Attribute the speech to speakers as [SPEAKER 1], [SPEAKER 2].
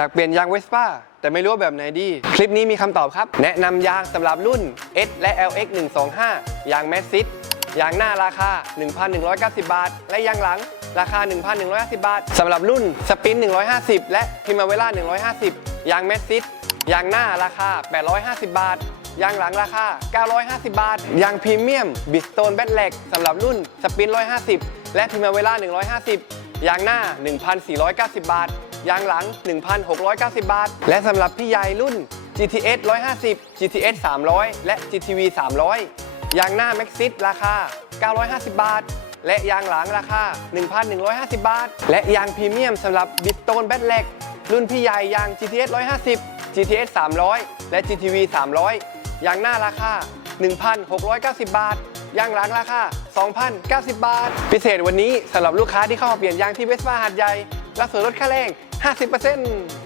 [SPEAKER 1] อยากเปลี่ยนยางเวสป้าแต่ไม่รู้ว่าแบบไหนดี คลิปนี้มีคำตอบครับ แนะนำยางสำหรับรุ่น S และ LX 125ยางแมสซิตยางหน้าราคา 1,190 บาท และยางหลังราคา 1,150 บาทสำหรับรุ่นสปิน 150 และพิมาเวล่า 150 ยางแมสซิตยางหน้าราคา 850 บาท ยางหลังราคา 950 บาท ยางพรีเมียมบิสโตนแบทแลกสำหรับรุ่นสปิน 150 และพิมาเวล่า 150 ยางหน้า 1,490 บาท ยางหลัง 1,690 บาท และสำหรับพี่ใหญ่รุ่น GTS 150 GTS 300 และ GTV 300 ยางหน้า Maxxis ราคา 950 บาท และยางหลังราคา 1,150 บาท และยางพรีเมียมสำหรับบิสโตนแบทแลกรุ่นพี่ใหญ่ยาง GTS 150 GTS 300 และ GTV 300 ยางหน้าราคา 1,690 บาทยางหลังราคา2,090 บาท พิเศษวันนี้สำหรับลูกค้าที่เข้ามาเปลี่ยนยางที่เวสป้าหัดใหญ่ และส่วนลดค่าแรง 50%